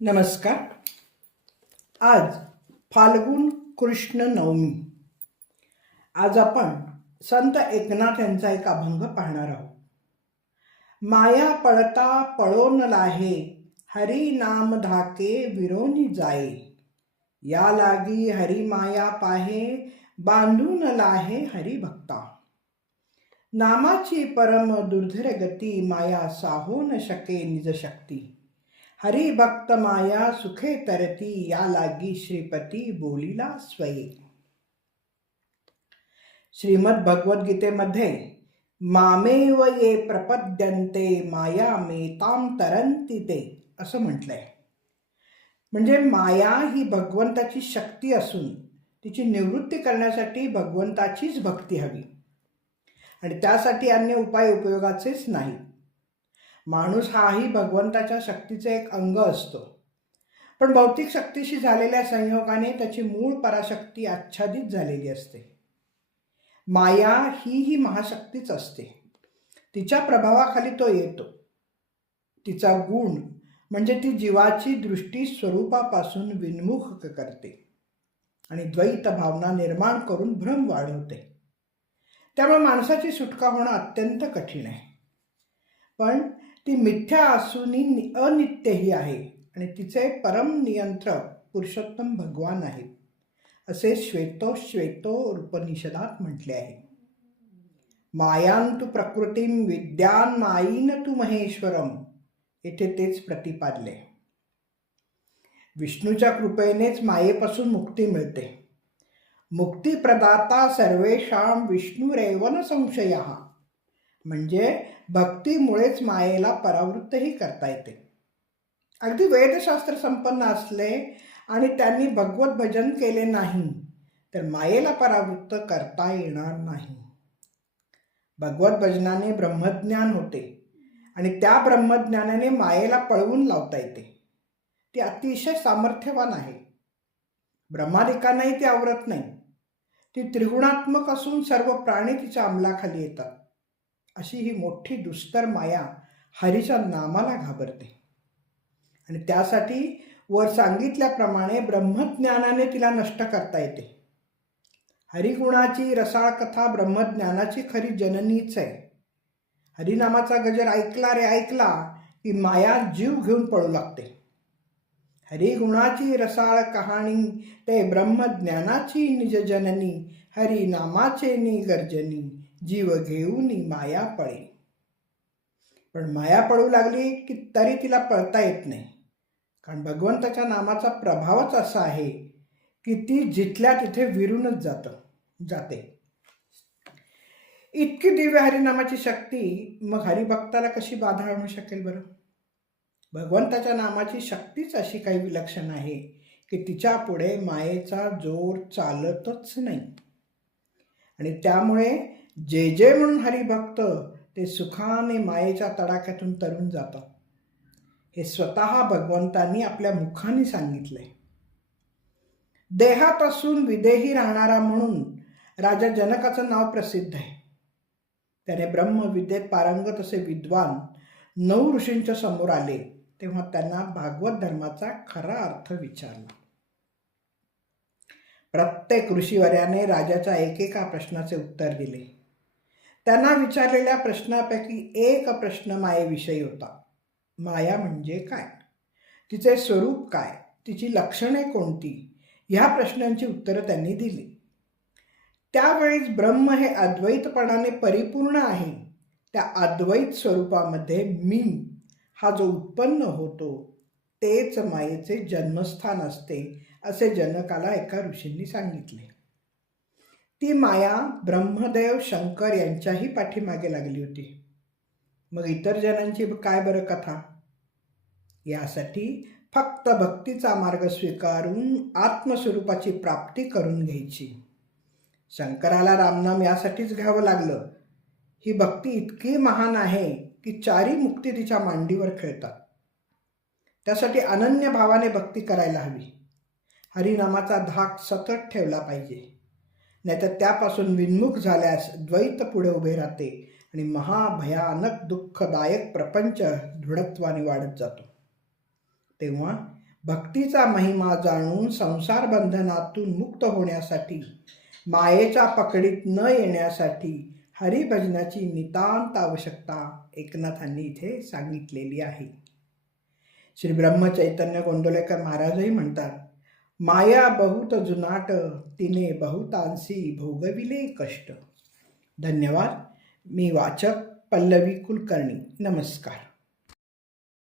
नमस्कार. आज फाल्गुन कृष्ण नवमी. आज आपण संत एकनाथ यांचा एक अभंग पाहणार आहोत. माया पळता पळोन लाहे हरी नाम धाके विरोनी जाये. या लागी हरी माया पाहे बांधून लाहे हरी भक्ता. नामाची परम दुर्धर गती माया साहो न शके निज शक्ती. हरी भक्त माया सुखे तरती या लागी श्रीपती बोलिला स्वयी. श्रीमद भगवद्गीतेमध्ये मामेव ये प्रपद्यंते माया मेताम तरंती ते असं म्हटलंय. म्हणजे माया ही भगवंताची शक्ती असून तिची निवृत्ती करण्यासाठी भगवंताचीच भक्ती हवी. आणि त्यासाठी अन्य उपाय उपयोगाचेच नाही माणूस हाही भगवंताच्या शक्तीचे एक अंग असतो. पण भौतिक शक्तीशी झालेल्या संयोगाने त्याची मूळ पराशक्ती आच्छादित झालेली असते. माया ही ही महाशक्तीच असते. तिच्या प्रभावाखाली तो येतो. तिचा गुण म्हणजे ती जीवाची दृष्टी स्वरूपापासून विन्मुख करते आणि द्वैत भावना निर्माण करून भ्रम वाढवते. त्यामुळे माणसाची सुटका होणं अत्यंत कठीण आहे. पण ती मिथ्या असूनही अनित्यही आहे आणि तिचे परम नियंत्रक पुरुषोत्तम भगवान आहेत असे श्वेतो श्वेतो उपनिषदात म्हटले आहे. मायां तू प्रकृतीम विद्यान माईन तू महेश्वरम येथे तेच प्रतिपादले. विष्णूच्या कृपेनेच मायेपासून मुक्ती मिळते. मुक्तिप्रदाता सर्वेषां विष्णुरेवन संशया. म्हणजे भक्तीमुळेच मायेला परावृत्तही करता येते. अगदी वेदशास्त्र संपन्न असले आणि त्यांनी भगवत भजन केले नाही तर मायेला परावृत्त करता येणार नाही. भगवत भजनाने ब्रह्मज्ञान होते आणि त्या ब्रह्मज्ञानाने मायेला पळवून लावता येते. ती अतिशय सामर्थ्यवान आहे. ब्रह्मादिकांनाही ती आवरत नाही. ती त्रिगुणात्मक असून सर्व प्राणी तिच्या अंमलाखाली येतात. अशी ही मोठी दुस्तर माया हरीच्या नामाला घाबरते. आणि त्यासाठी वर सांगितल्याप्रमाणे ब्रह्मज्ञानाने तिला नष्ट करता येते. हरिगुणाची रसाळ कथा ब्रह्मज्ञानाची खरी जननीच आहे. हरिनामाचा गजर ऐकला रे ऐकला की माया जीव घेऊन पळू लागते. हरिगुणाची रसाळ कहाणी ते ब्रह्मज्ञानाची निज जननी हरिनामाचे नि गर्जनी जीव घेऊन माया पळे पण माया पळू लागली की तरी तिला पळता येत नाही. कारण भगवंताच्या नामाचा प्रभावच असा आहे की ती जिथल्या तिथे विरूनच जातं जाते. इतकी दिव्य हरिनामाची शक्ती मग हरिभक्ताला कशी बाधा आणू शकेल बरं? भगवंताच्या नामाची शक्तीच अशी काही विलक्षण आहे की तिच्या पुढे मायेचा जोर चालतच नाही. आणि त्यामुळे जे जे म्हणून हरिभक्त ते सुखाने मायेच्या तडाख्यातून तरून जातात. हे स्वतः भगवंतांनी आपल्या मुखाने सांगितलंय. देहात असून विदेही राहणारा म्हणून राजा जनकाचं नाव प्रसिद्ध आहे. त्याने ब्रह्मविद्येत पारंगत असे विद्वान नऊ ऋषींच्या समोर आले तेव्हा त्यांना भागवत धर्माचा खरा अर्थ विचारला. प्रत्येक ऋषीवर्याने राजाच्या एकेका प्रश्नाचे उत्तर दिले. त्यांना विचारलेल्या प्रश्नापैकी एक प्रश्न मायेविषयी होता. माया म्हणजे काय? तिचे स्वरूप काय? तिची लक्षणे कोणती? ह्या प्रश्नांची उत्तरं त्यांनी दिली. त्यावेळेस ब्रह्म हे अद्वैतपणाने परिपूर्ण आहे. त्या अद्वैत स्वरूपामध्ये मी हा जो उत्पन्न होतो तेच मायेचे जन्मस्थान असते असे जनकाला एका ऋषींनी सांगितले. ती माया ब्रह्मदेव शंकर यांच्याही पाठीमागे लागली होती. मग इतर जणांची काय बरं कथा? यासाठी फक्त भक्तीचा मार्ग स्वीकारून आत्मस्वरूपाची प्राप्ती करून घ्यायची. शंकराला रामनाम यासाठीच घ्यावं लागलं. ही भक्ती इतकी महान आहे की चारी मुक्ती तिच्या मांडीवर खेळतात. त्यासाठी अनन्य भावाने भक्ती करायला हवी. हरिनामाचा धाक सतत ठेवला पाहिजे. नाहीतर त्यापासून विन्मुख झाल्यास द्वैत पुढे उभे राहते आणि महाभयानक दुःखदायक प्रपंच दृढत्वाने वाढत जातो. तेव्हा भक्तीचा महिमा जाणून संसार बंधनातून मुक्त होण्यासाठी मायेच्या पकडीत न येण्यासाठी हरिभजनाची नितांत आवश्यकता एकनाथांनी इथे सांगितलेली आहे. श्री ब्रह्मचैतन्य गोंदोलेकर महाराजही म्हणतात माया बहुत जुनाट तिने बहुतांशी भोगविले कष्ट. धन्यवाद. मी वाचक पल्लवी कुलकर्णी. नमस्कार.